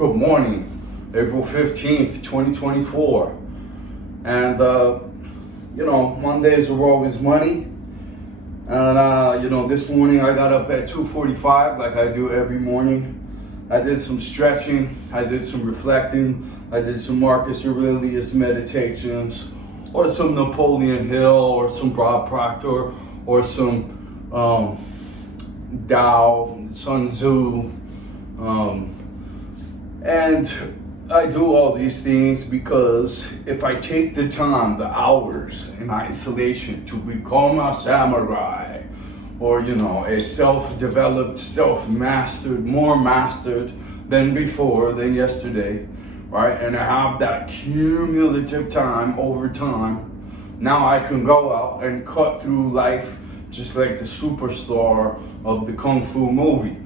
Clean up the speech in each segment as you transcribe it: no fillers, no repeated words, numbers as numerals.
Good morning, April 15th, 2024. And, Mondays are always money. And, this morning I got up at 2:45 like I do every morning. I did some stretching, I did some reflecting, I did some Marcus Aurelius meditations, or some Napoleon Hill, or some Bob Proctor, or some Tao, Sun Tzu. And I do all these things because if I take the time, the hours in isolation to become a samurai, or a self-developed, self-mastered, more mastered than before, than yesterday, right? And I have that cumulative time over time. Now I can go out and cut through life just like the superstar of the Kung Fu movie,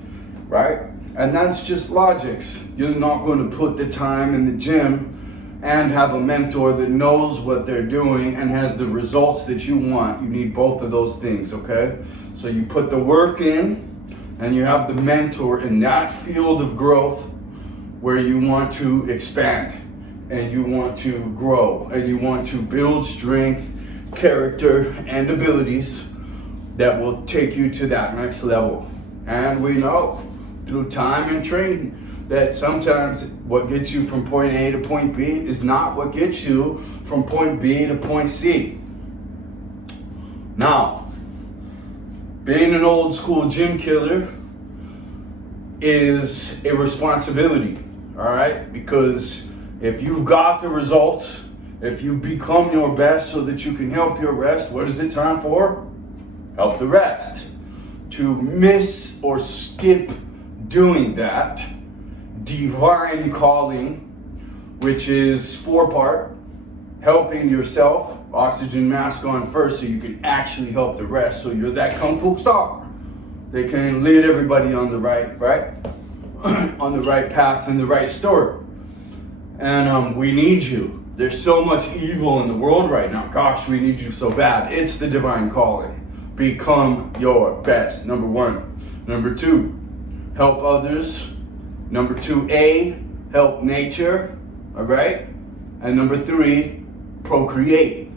right? And that's just logics. You're not going to put the time in the gym and have a mentor that knows what they're doing and has the results that you want. You need both of those things, okay? So you put the work in and you have the mentor in that field of growth where you want to expand and you want to grow and you want to build strength, character, and abilities that will take you to that next level. And we know through time and training that sometimes what gets you from point A to point B is not what gets you from point B to point C. Now, being an old school gym killer is a responsibility, all right? Because if you've got the results, if you've become your best so that you can help your rest, what is it time for? Help the rest. To miss or skip doing that, divine calling, which is 4-part, helping yourself, oxygen mask on first so you can actually help the rest. So you're that Kung Fu star. They can lead everybody on the right, on the right path and the right story. And we need you. There's so much evil in the world right now. Gosh, we need you so bad. It's the divine calling. Become your best, number 1. Number 2, help others. Number 2A, help nature, all right? And number 3, procreate,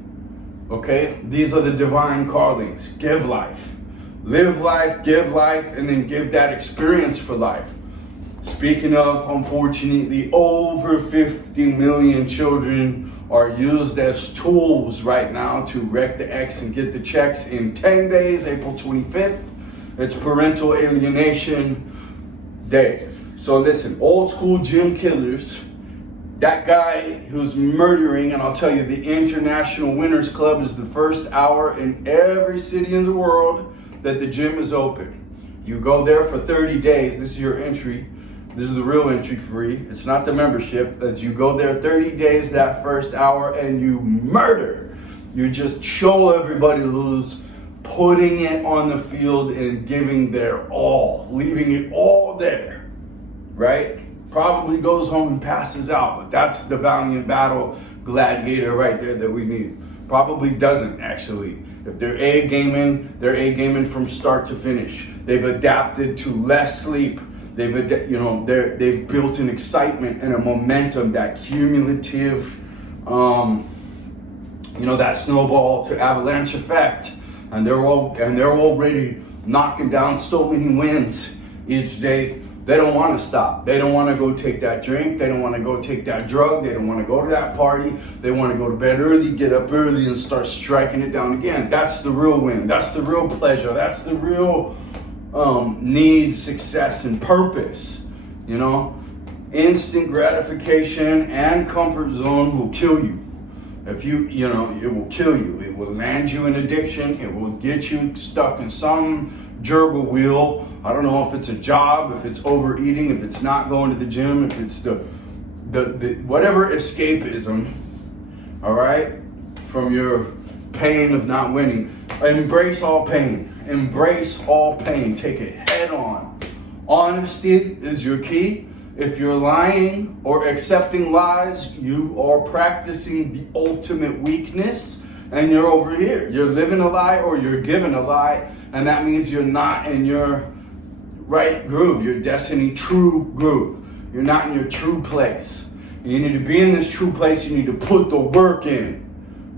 okay? These are the divine callings. Give life. Live life, give life, and then give that experience for life. Speaking of, unfortunately, over 50 million children are used as tools right now to wreck the X and get the checks in 10 days, April 25th. It's Parental Alienation Day. So listen, old school gym killers, that guy who's murdering, and I'll tell you, the International Winners Club is the first hour in every city in the world that the gym is open. You go there for 30 days. This is your entry. This is the real entry free. It's not the membership. As you go there 30 days, that first hour, and you murder. You just show everybody who's putting it on the field and giving their all, leaving it all there, right? Probably goes home and passes out, but that's the valiant battle gladiator right there that we need. Probably doesn't, actually. If they're A-gaming, they're A-gaming from start to finish. They've adapted to less sleep. They've built an excitement and a momentum, that cumulative, that snowball to avalanche effect. And they're already knocking down so many wins each day. They don't want to stop. They don't want to go take that drink. They don't want to go take that drug. They don't want to go to that party. They want to go to bed early, get up early, and start striking it down again. That's the real win. That's the real pleasure. That's the real need, success, and purpose. Instant gratification and comfort zone will kill you. If it will kill you. It will land you in addiction. It will get you stuck in some gerbil wheel. I don't know if it's a job, if it's overeating, if it's not going to the gym, if it's the whatever escapism, all right, from your pain of not winning. Embrace all pain. Embrace all pain. Take it head on. Honesty is your key. If you're lying or accepting lies, you are practicing the ultimate weakness, and you're over here. You're living a lie or you're giving a lie, and that means you're not in your right groove, your destiny true groove. You're not in your true place. You need to be in this true place. You need to put the work in.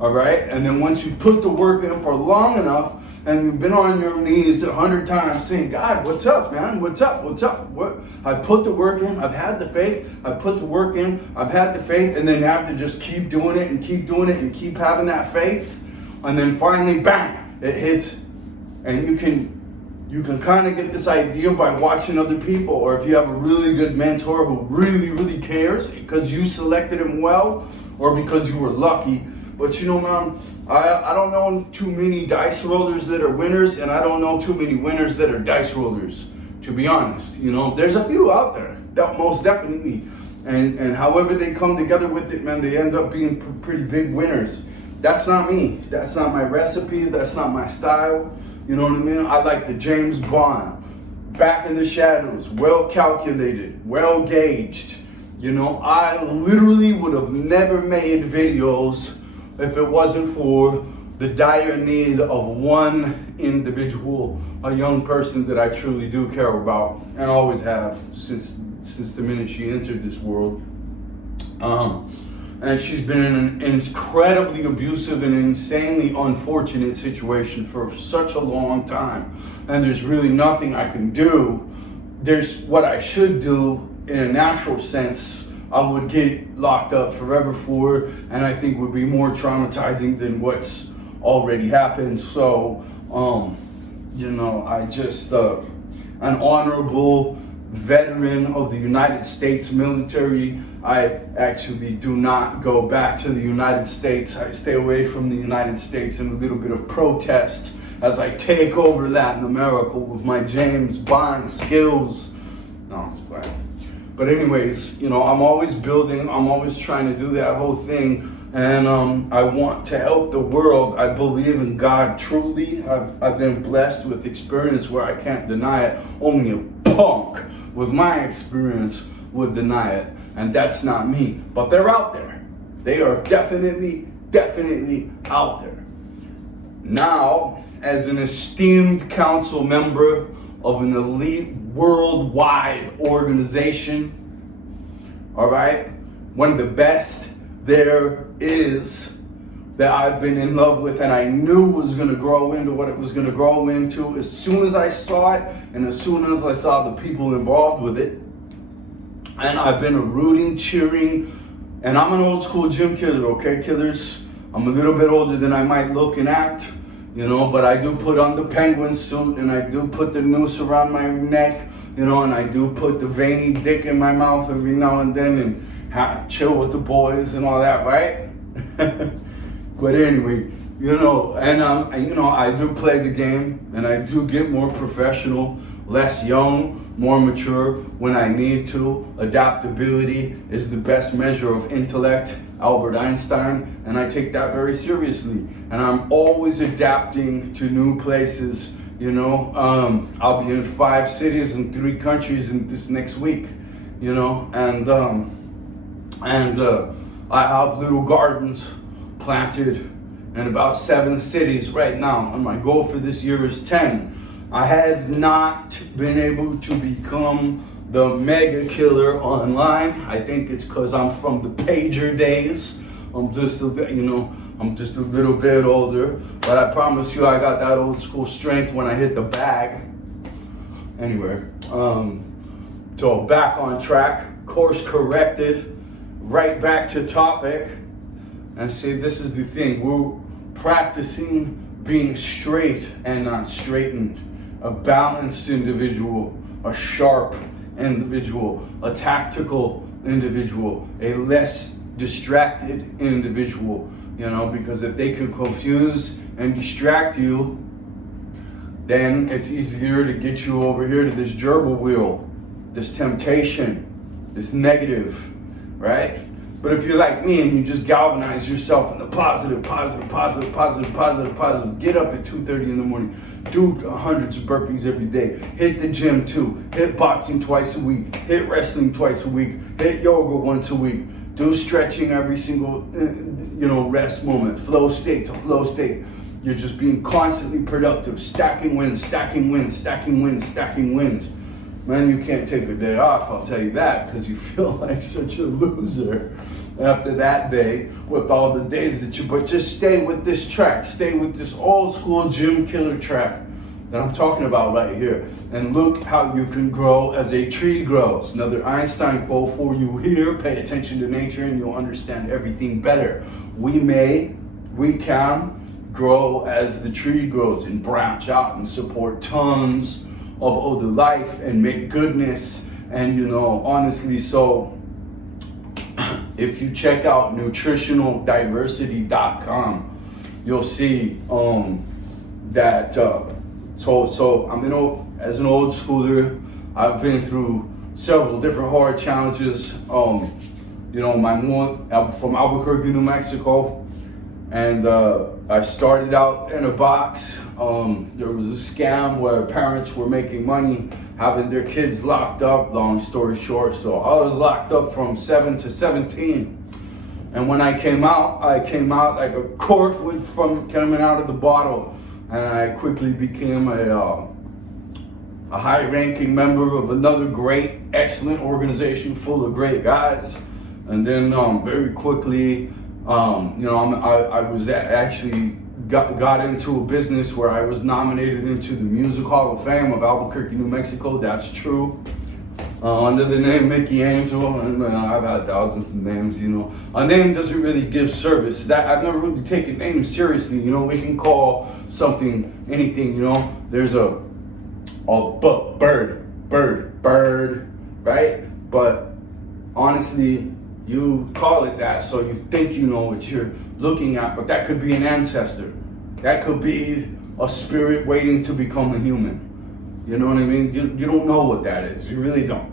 All right? And then once you put the work in for long enough, and you've been on your knees 100 times saying, God, what's up, man? What's up? What's up? What? I put the work in. I've had the faith. I put the work in. I've had the faith. And then you have to just keep doing it and keep doing it and keep having that faith. And then finally, bang, it hits. And you can kind of get this idea by watching other people, or if you have a really good mentor who really, really cares because you selected him well or because you were lucky. But you know, man, I don't know too many dice rollers that are winners, and I don't know too many winners that are dice rollers, to be honest. You know, there's a few out there, that most definitely. And however they come together with it, man, they end up being pretty big winners. That's not me. That's not my recipe. That's not my style. You know what I mean? I like the James Bond, back in the shadows, well calculated, well gauged. You know, I literally would have never made videos if it wasn't for the dire need of one individual, a young person that I truly do care about and always have since the minute she entered this world. And she's been in an incredibly abusive and insanely unfortunate situation for such a long time. And there's really nothing I can do. There's what I should do in a natural sense. I would get locked up forever for, and I think would be more traumatizing than what's already happened. So, you know, I just, an honorable veteran of the United States military. I actually do not go back to the United States. I stay away from the United States in a little bit of protest as I take over Latin America with my James Bond skills. No, I'm just playing. But anyways, you know, I'm always building, I'm always trying to do that whole thing. And I want to help the world. I believe in God truly. I've been blessed with experience where I can't deny it. Only a punk with my experience would deny it. And that's not me. But they're out there. They are definitely out there. Now, as an esteemed council member of an elite worldwide organization, all right, one of the best there is that I've been in love with and I knew was going to grow into what it was going to grow into as soon as I saw it and as soon as I saw the people involved with it. And I've been a rooting, cheering, and I'm an old school gym killer, okay, killers? I'm a little bit older than I might look and act, you know, but I do put on the penguin suit and I do put the noose around my neck, you know, and I do put the veiny dick in my mouth every now and then and chill with the boys and all that, right? But anyway, you know, and you know, I do play the game and I do get more professional, less young, more mature when I need to. Adaptability is the best measure of intellect, Albert Einstein, and I take that very seriously. And I'm always adapting to new places, you know. I'll be in 5 cities and 3 countries in this next week, you know, and I have little gardens planted in about 7 cities right now, and my goal for this year is 10. I have not been able to become the mega killer online. I think it's because I'm from the pager days. I'm just a little bit older, but I promise you I got that old school strength when I hit the bag. Anyway, so back on track, course corrected, right back to topic. And see, this is the thing, we're practicing being straight and not straightened. A balanced individual, a sharp individual, a tactical individual, a less distracted individual, you know, because if they can confuse and distract you, then it's easier to get you over here to this gerbil wheel, this temptation, this negative, right? But if you're like me and you just galvanize yourself in the positive, get up at 2:30 in the morning, do hundreds of burpees every day, hit the gym too, hit boxing twice a week, hit wrestling twice a week, hit yoga once a week, do stretching every single, rest moment, flow state to flow state. You're just being constantly productive, stacking wins, stacking wins, stacking wins, stacking wins. Man, you can't take a day off, I'll tell you that, because you feel like such a loser after that day with all the days that you, but just stay with this track, stay with this old school gym killer track that I'm talking about right here, and look how you can grow as a tree grows. Another Einstein quote for you here: pay attention to nature and you'll understand everything better. We can grow as the tree grows and branch out and support tons of other life and make goodness. And honestly, so if you check out nutritionaldiversity.com, you'll see that so as an old schooler, I've been through several different hard challenges. I'm from Albuquerque, New Mexico, and I started out in a box. There was a scam where parents were making money having their kids locked up, long story short. So I was locked up from 7 to 17. And when I came out like a cork from coming out of the bottle. And I quickly became a high-ranking member of another great, excellent organization full of great guys. And then very quickly, I was actually got into a business where I was nominated into the Music Hall of Fame of Albuquerque, New Mexico. That's true. Under the name Mickey Angel, and I've had thousands of names. A name doesn't really give service. That I've never really taken names seriously. We can call something anything. There's a bird, right? But honestly, you call it that, so you think you know what you're looking at, but that could be an ancestor. That could be a spirit waiting to become a human. You know what I mean? You don't know what that is. You really don't.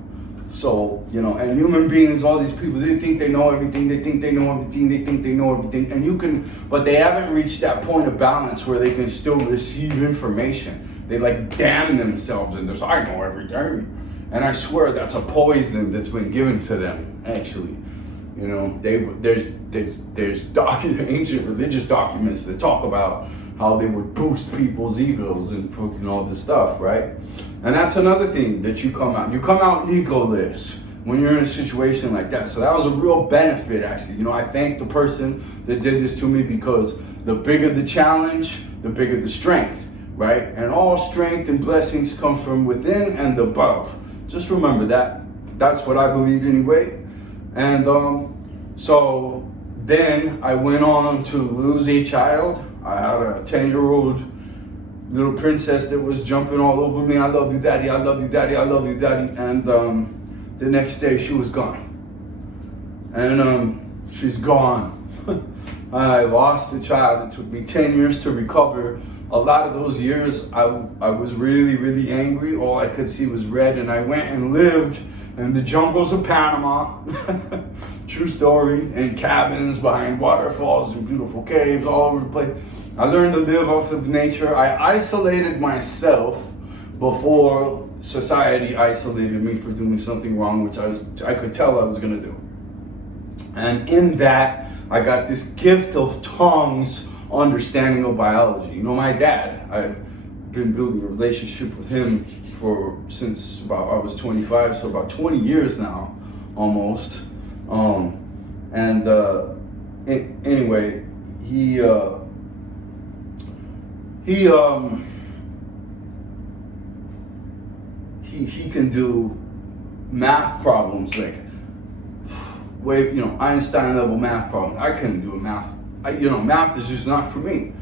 So, and human beings, all these people, they think they know everything. They think they know everything. They think they know everything. And but they haven't reached that point of balance where they can still receive information. They damn themselves in this, I know everything. And I swear that's a poison that's been given to them, actually. There's ancient religious documents that talk about how they would boost people's egos and all this stuff, right? And that's another thing that you come out egoless when you're in a situation like that. So that was a real benefit, actually. I thank the person that did this to me, because the bigger the challenge, the bigger the strength, right? And all strength and blessings come from within and above. Just remember that. That's what I believe anyway. And so then I went on to lose a child. I had a 10-year-old little princess that was jumping all over me. I love you, daddy. I love you, daddy. I love you, daddy. And the next day she was gone. And she's gone. I lost the child. It took me 10 years to recover. A lot of those years, I was really, really angry. All I could see was red. And I went and lived in the jungles of Panama. True story. In cabins behind waterfalls and beautiful caves all over the place. I learned to live off of nature. I isolated myself before society isolated me for doing something wrong, which I could tell I was going to do. And in that, I got this gift of tongues understanding of biology. My dad, I've been building a relationship with him since about I was 25, so about 20 years now, almost. Anyway, he can do math problems Einstein level math problems. I couldn't do math. Math is just not for me.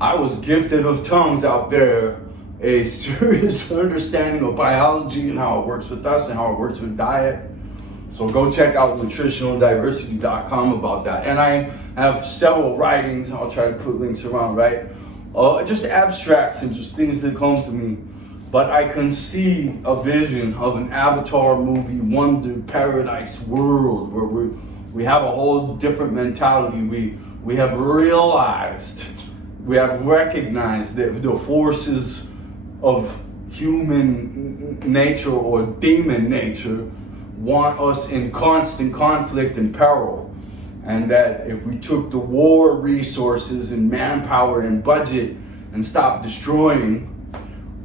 I was gifted of tongues out there, a serious understanding of biology and how it works with us and how it works with diet. So go check out nutritionaldiversity.com about that. And I have several writings. I'll try to put links around, right? Just abstracts and just things that come to me. But I can see a vision of an Avatar movie, wonder paradise world where we have a whole different mentality. We have realized, we have recognized that the forces of human nature or demon nature want us in constant conflict and peril. And that if we took the war resources and manpower and budget and stopped destroying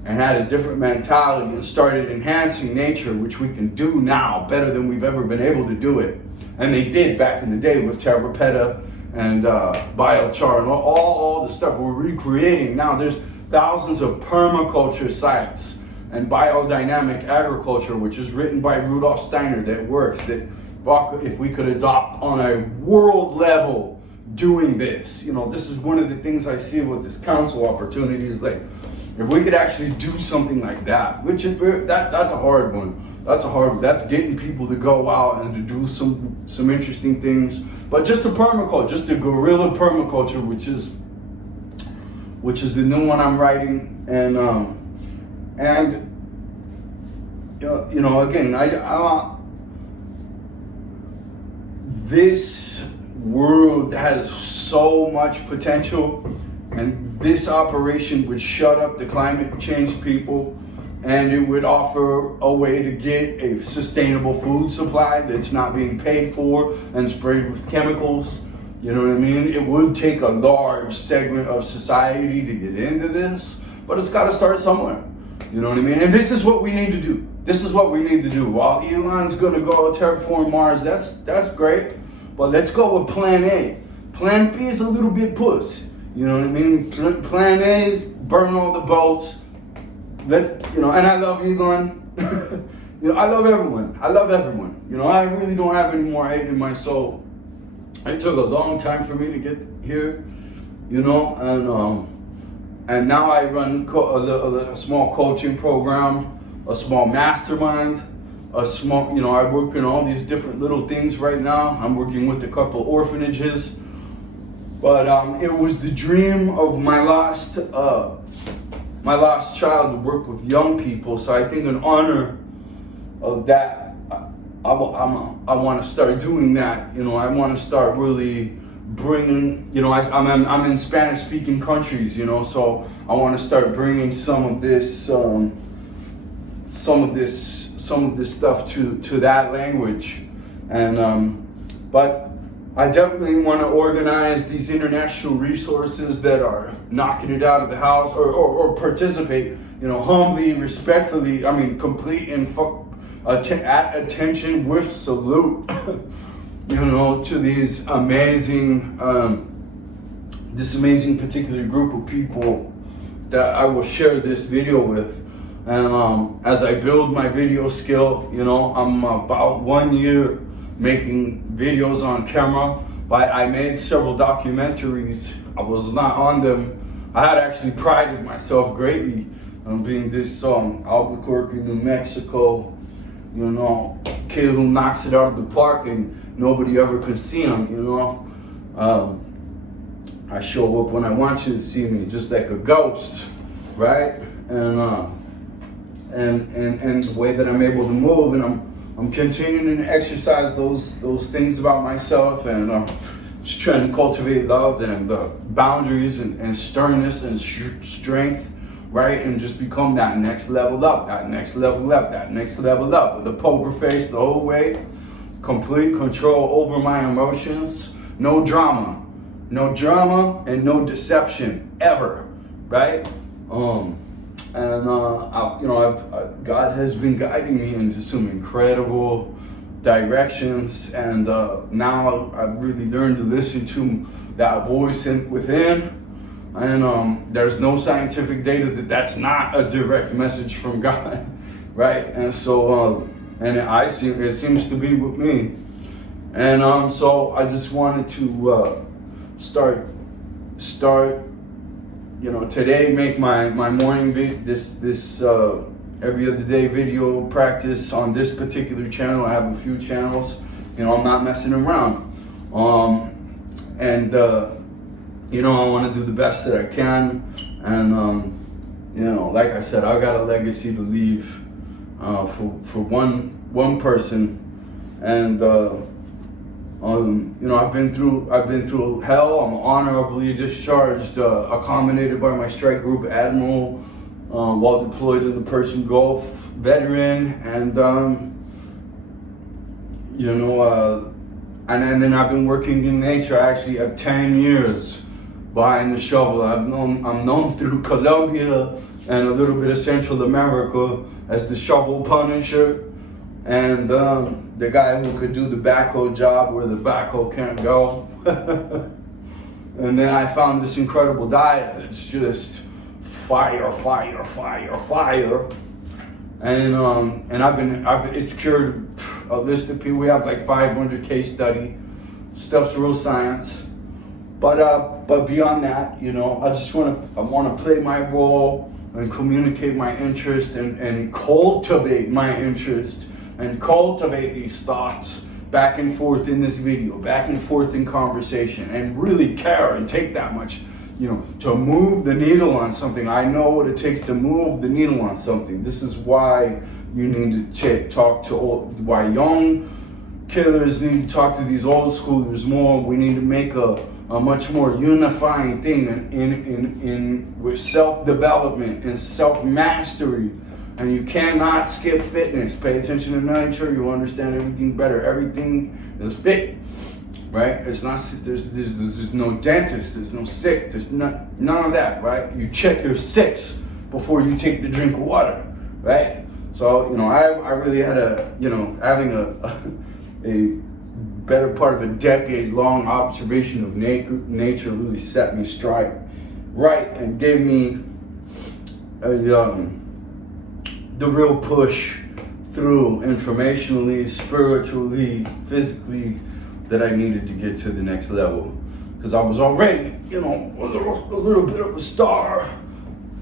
and had a different mentality and started enhancing nature, which we can do now better than we've ever been able to do it. And they did back in the day with Terra, Preta, and Biochar, and all the stuff we're recreating now. There's thousands of permaculture sites and biodynamic agriculture, which is written by Rudolf Steiner, that works, that if we could adopt on a world level doing this. You know, this is one of the things I see with this council opportunity is like, if we could actually do something like that, which is, that's a hard one. That's getting people to go out and to do some interesting things. But just the permaculture, just the guerrilla permaculture, which is the new one I'm writing, and you know, again, this world has so much potential, and this operation would shut up the climate change people, and it would offer a way to get a sustainable food supply that's not being paid for and sprayed with chemicals. You know what I mean? It would take a large segment of society to get into this, but it's got to start somewhere. You know what I mean? And this is what we need to do. This is what we need to do. While Elon's going to go terraform Mars, that's great, but let's go with Plan A. Plan B is a little bit puss. You know what I mean? Plan A, burn all the boats. And I love Elon. You know, I love everyone. You know, I really don't have any more hate in my soul. It took a long time for me to get here, you know, and now I run a small coaching program, a small mastermind, I work in all these different little things right now. I'm working with a couple orphanages, but it was the dream of my last child to work with young people. So I think in honor of that, I want to start doing that. You know, I want to start really bringing, you know, I'm in Spanish speaking countries, you know, so I want to start bringing some of this stuff to that language. And but I definitely want to organize these international resources that are knocking it out of the house, or participate, you know, humbly, respectfully, I mean, complete and at attention with salute, you know, to these this amazing particular group of people that I will share this video with. And as I build my video skill, you know, I'm about 1 year making videos on camera, but I made several documentaries. I was not on them. I had actually prided myself greatly on being this Albuquerque, New Mexico, you know, kid who knocks it out of the park and nobody ever could see him, you know. I show up when I want you to see me, just like a ghost, right? And the way that I'm able to move, and I'm continuing to exercise those things about myself, and just trying to cultivate love and boundaries and sternness and strength, right? And just become that next level up, with the poker face the whole way, complete control over my emotions, no drama and no deception ever, right? God has been guiding me into some incredible directions, and now I've really learned to listen to that voice within. And there's no scientific data that's not a direct message from God, right? And so, it seems to be with me. And so I just wanted to start, you know, today make my morning this every other day video practice on this particular channel. I have a few channels, you know, I'm not messing around. You know, I want to do the best that I can, and you know, like I said, I got a legacy to leave for one person, and you know, I've been through hell. I'm honorably discharged, accommodated by my strike group admiral while deployed in the Persian Gulf, veteran, and you know, and then I've been working in nature. I actually have 10 years behind the shovel. I'm known through Colombia, and a little bit of Central America as the shovel punisher, and the guy who could do the backhoe job where the backhoe can't go. And then I found this incredible diet that's just fire, fire, fire, fire. And it's cured a list of people. We have like 500 case study. Stuff's real science. But beyond that, you know, I want to play my role and communicate my interest and cultivate my interest and cultivate these thoughts back and forth in this video, back and forth in conversation, and really care and take that much, you know, to move the needle on something. I know what it takes to move the needle on something. This is why you need to talk to why young killers need to talk to these old schoolers more. We need to make a much more unifying thing in with self-development and self-mastery. And you cannot skip fitness. Pay attention to nature, you'll understand everything better. Everything is fit, right? It's not, there's no dentist, there's no sick, there's none of that, right? You check your six before you take the drink of water, right? So, you know, I really had having a better part of a decade-long observation of nature really set me straight, right, and gave me the real push through informationally, spiritually, physically, that I needed to get to the next level. Because I was already, you know, a little bit of a star,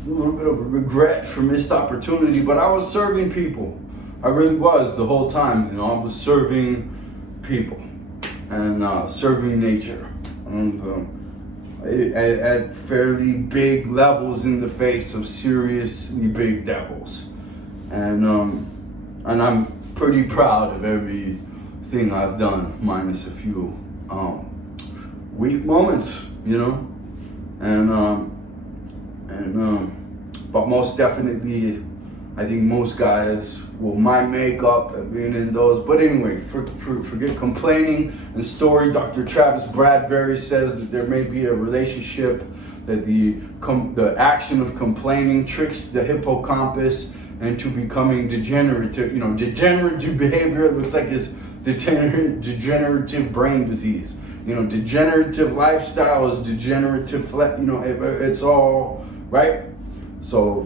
a little bit of a regret for missed opportunity, but I was serving people. I really was the whole time, you know, I was serving people and serving nature. And at fairly big levels in the face of seriously big devils. And I'm pretty proud of everything I've done, minus a few weak moments, you know, but most definitely, I think most guys might make up at being in those. But anyway, forget complaining and story. Dr. Travis Bradbury says that there may be a relationship that the action of complaining tricks the hippocampus into becoming degenerative. You know, degenerative behavior looks like it's degenerative brain disease. You know, degenerative lifestyle is degenerative. You know, it's all right. So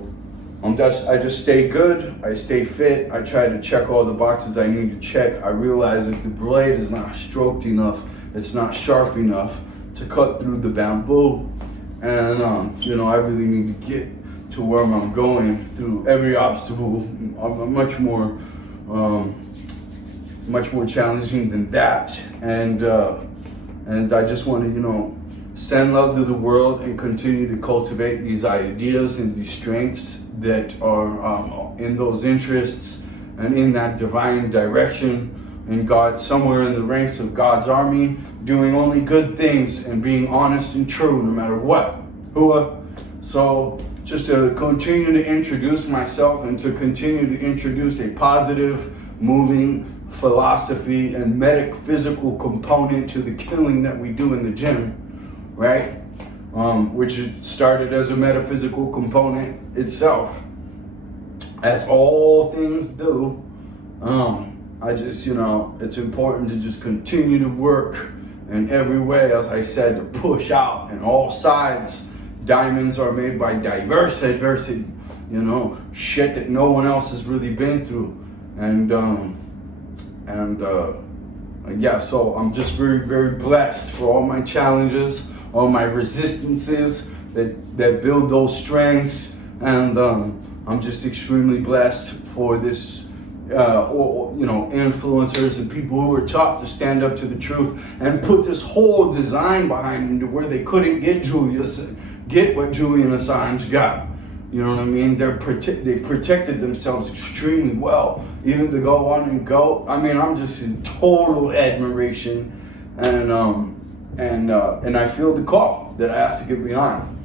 I just stay good. I stay fit. I try to check all the boxes I need to check. I realize if the blade is not stroked enough, it's not sharp enough to cut through the bamboo. And you know, I really need to get to where I'm going through every obstacle. I'm much more challenging than that. And I just want to, you know, send love to the world and continue to cultivate these ideas and these strengths that are in those interests and in that divine direction, in God, somewhere in the ranks of God's army, doing only good things and being honest and true no matter what. So just to continue to introduce myself and to continue to introduce a positive, moving philosophy and metaphysical component to the killing that we do in the gym, right? Which started as a metaphysical component itself, as all things do. I just, you know, it's important to just continue to work in every way, as I said, to push out in all sides. Diamonds are made by diverse adversity, you know, shit that no one else has really been through. Yeah, so I'm just very, very blessed for all my challenges, all my resistances that build those strengths, and I'm just extremely blessed for this, you know, influencers and people who are tough to stand up to the truth and put this whole design behind them to where they couldn't get what Julian Assange got. You know what I mean? They've protected themselves extremely well, even to go on and go. I mean, I'm just in total admiration, and I feel the call that I have to get behind.